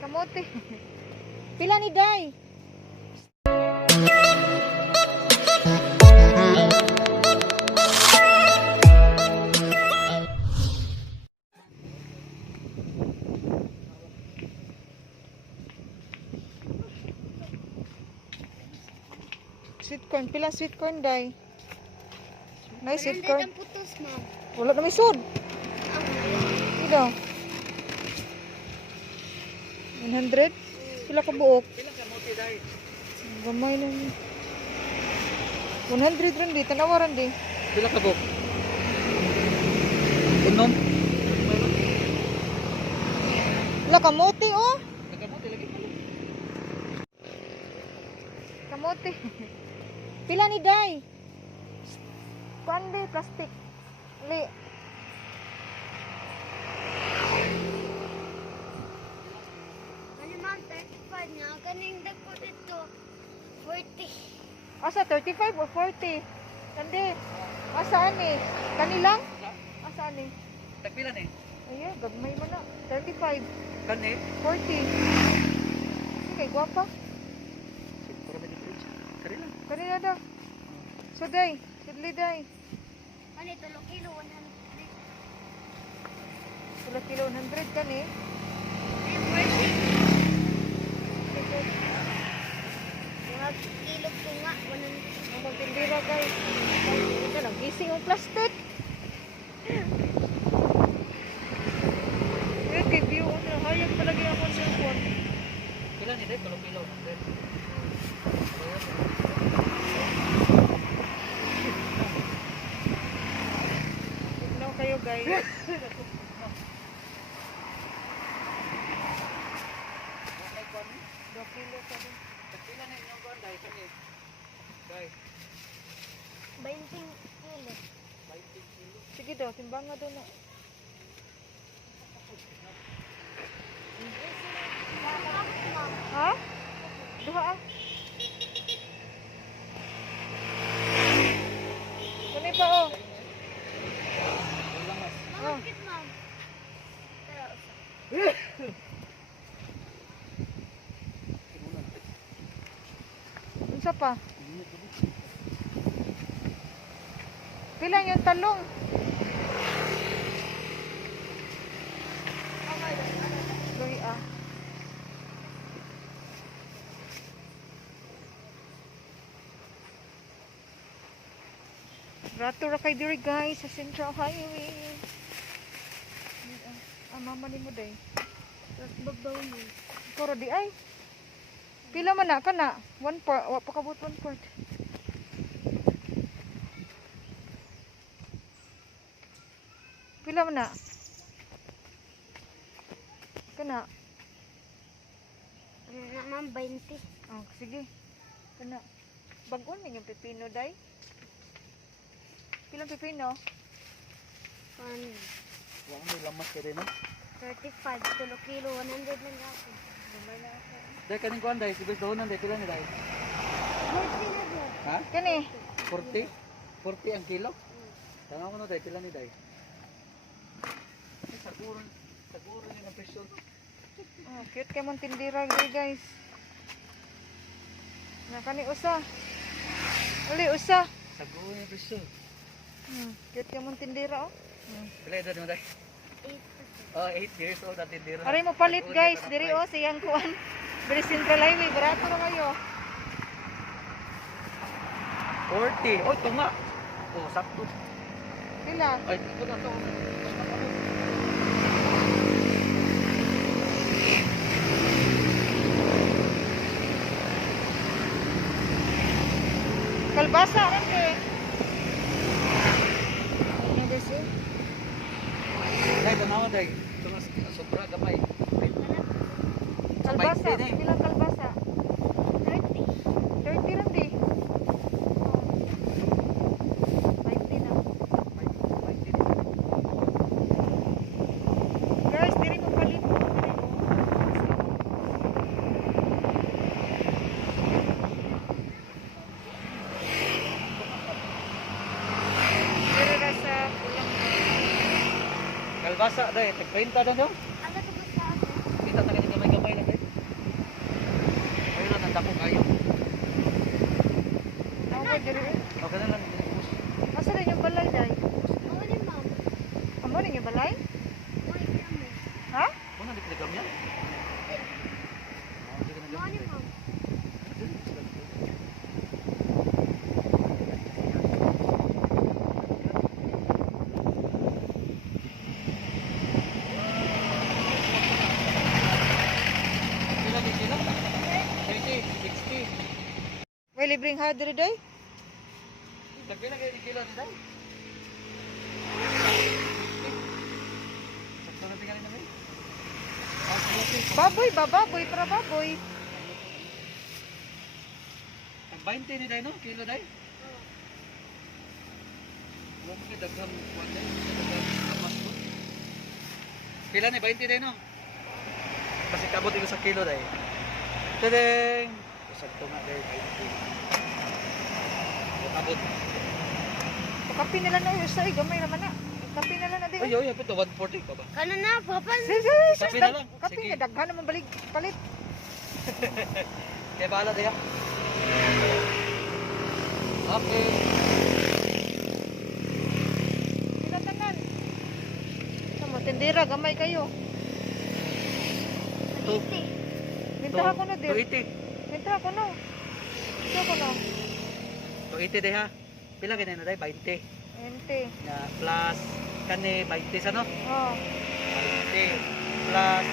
Kamote. Pila ni Day? Sweet corn. Pila sweet corn, Day? Nay, sweet corn. Putos, ma'am. Wala na may sud. Ito. 100? Pila ka buok? Pila ka mote dai? Gamay na ni. 100 rin di. Tanawaran di. Pila ka bok? Unom? Wala kamote, oh. Nagamote lagi ka. Kamote. Pila ni Day? Pande, plastic. Li. Ano, ma'am? 35 na. Kaning dagpo dito. 40. Asa, 35 o 40? Kandi. Asaan eh? Kanilang? Asaan eh? Tagpila ni? Ayan, gagmay mo na. 35, Kani? 40. Okay, guwapa. Para may difference. Kari lang. Kanina daw. So, Day. Sidli, Day. Ano, 3 kilo, 100. Sula kilo 100 kan eh. Ay, 40. Mga kilo ko nga, 100. Ang magtindira, guys. Ito lang, gising ang plastic. Yan, kay view. Ano, hayag palagi ako sa cellphone. Pila ni dai? 3 kilo. Tignan kayo, guys. 2 kilo pa rin. Tagpila ni inyong kuan dai kani? Dai, 20 kilo. 20 kilo. Sige daw, timbang nga daw na. Ha? Duha ah. Kani pa oh. Oh. Bakit, ma'am? Unsa pa? Pila yung talong? Lohi ah. Rato ra kay diri guys sa Central Highway. Mama ni mo day. Babaw mo. Koro di ay. Pila man na kana? 1 part, wa pa kabot 1 part. Pila man na? Kana. Ma'am, 20. Oh, sige. Kana. Bagon ni yung pepino day. Pilang pepino? 1. Wa mo lamas ka din no? 35, 2 kilo, 100 lang ako. Gamay na ako. Dai kaning kuan dai, sibes dahonan dai pila ni dai? 40 na dyan. Ha? Kani. 40? 40 ang kilo? Tangaw ko no dai pila ni dai? Ay, Saguro ni ang presyo. Oh, cute kay mong tindira day guys. Na kani usa. Uli usa. Saguro ni ang presyo. Cute kay mong tindira oh. Pila edad mo dai? 8. Oh, 8 years old at tindira. Aray mo palit guys, diri oh siyang kuan. Diri Central Highway, barato na kayo. 40. Oh, ito nga. Oh, sakto. Pila? Ay, ito na to. Kalbasa ran kay. Ano desi? Dai, tanawa dai. Ito nga, sobra gamay. Kalbasa, Painte na eh. pila kalbasa? 30. 30 ran di. 20 na. Guys, diri mo palit. Diri ra sa pulang. Kalbasa dai, tag 20 daw. Ano ito ba sa ako? Kita ta kani gamay-gamay na dai. Diri. O, ganun lang. Ubus. Asa rin yung balay, day? Oo ni ma'am. Amo rin yung balay? Oo ni ma'am. Ha? Ano, di pinagam yan? Hindi ka Oo nagam. ni ma'am. Kila, di kila? 20, 60. May libreng ha, diri, day? Lagay lang kayo di kila, di tayo. Sakto na tingnan namin. Baboy ba? Baboy, para baboy. Ang 20 ni Day, no? Kilo Day? Wala mo kayo daghang kuwan Day. Daghang kamas ko. Kila ni 20 Day, no? Kasi kabot ko sa kilo Day. Tadeng! Sakto nga Day, 20. Kabot. Kapi nila na yung say, gamay naman na. Kapi nila na, Ay, day. ay, ito 140 pa ba? Kano na, papan. Sige, Kapi na lang. Kapi Sige. na, daghan naman balik, palit. Kaya bahala Day, ha? Okay. Tinatanan. Kamu, tindira, gamay kayo. Two. Mintaha ko na, dir. 280. Mintaha ko na. Mintaha ko na. 280 Day, ha? Pila ganyan na Day? 20. Ente. Na plus kani 20 sa no? Oh. 20 plus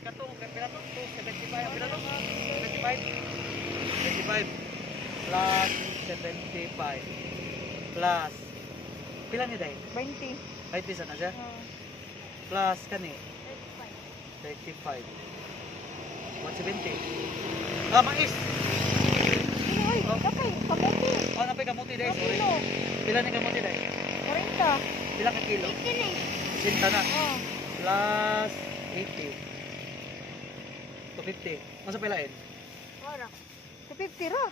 kato pila to 75 pila to 75 plus 75 plus pila ni day 20. 20 sa na siya Oh. plus kani 35 170 mais Sino, ay, kapay, kamuti. oh napay kamuti day sorry Kilo. pila ni kamuti day 40. pila ka kilo 15 eh. sinta na Oh. plus 80 250 masa pilain? Ora. 250 ra.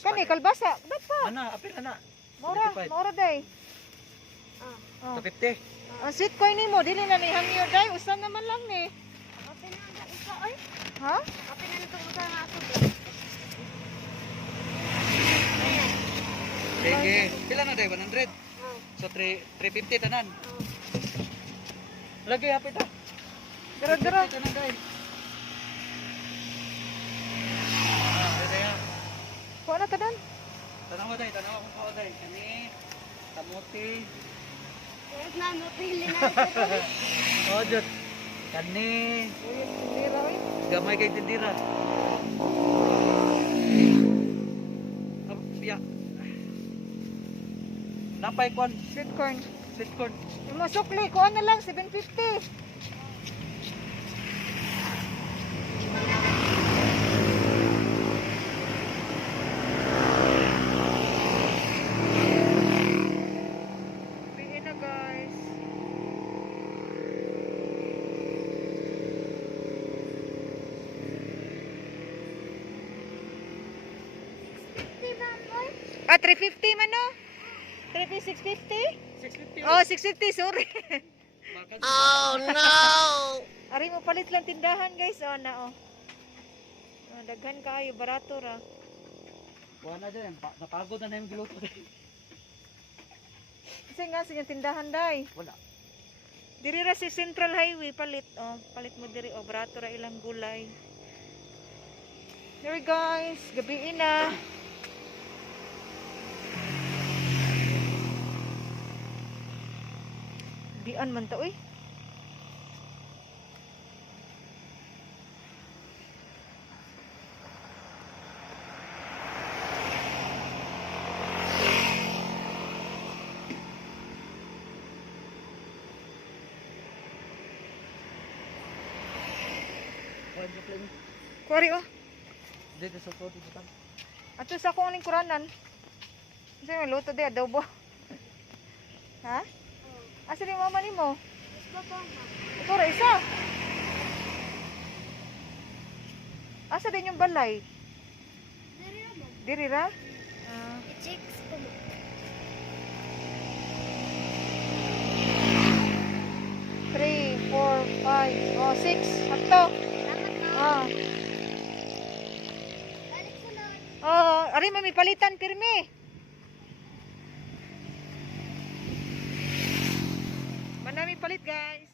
Kani, kalbasa. Dapat. Ana, apil ana. Mura, 75. mura, day. Ah. Oh. 250 Ang sweet coin ni mo, dili na ni hangyo, day. Usan naman lang ni. Kape na ang isa ay. Ha? Kape na itong usa nga ako. sige pila na day 100 Oh. so 350 tanan Oh. lagi hapit ah Dira, dira. 350 tanan day ah pwede ya Kuha na tadan. tanawa kung kao day kani kamuti Yes na, napili na ito. oh jud kani Uy, tindira, uy. gamay kay tindira ya napay kwan Sweet corn. sweet corn Yung mga sukli, kuha na lang, 750. Bigyan na, guys. Di ba, boy? Ah, 350 man, no? 650? 650 Oh, 650, sorry. oh Ari mo palit lang tindahan, guys. Oh, na, oh. Oh, daghan kaayo, barato ra. wala na dyan napagod na yung giluto Kasi nga, sa inyong tindahan, day. wala Diri ra si Central Highway, palit. Oh, palit mo diri. Oh, barato ra ilang gulay. There guys, gabi na. Bian man ta, uy. Kuwari, oh. dito sa photo dito Ato sa akong aning kuranan. Kasi yung luto di, adobo. Ha? Asa ni mama ni mo? Gusto ko ma. Ito ra isa. Asa din yung balay? Diri mo. Diri ra? I-checks ko mo. 3, 4, 5, 6. Sakto. Salamat na. Ah. Balik ko na. Ari mami palitan pirmi. Manami palit guys.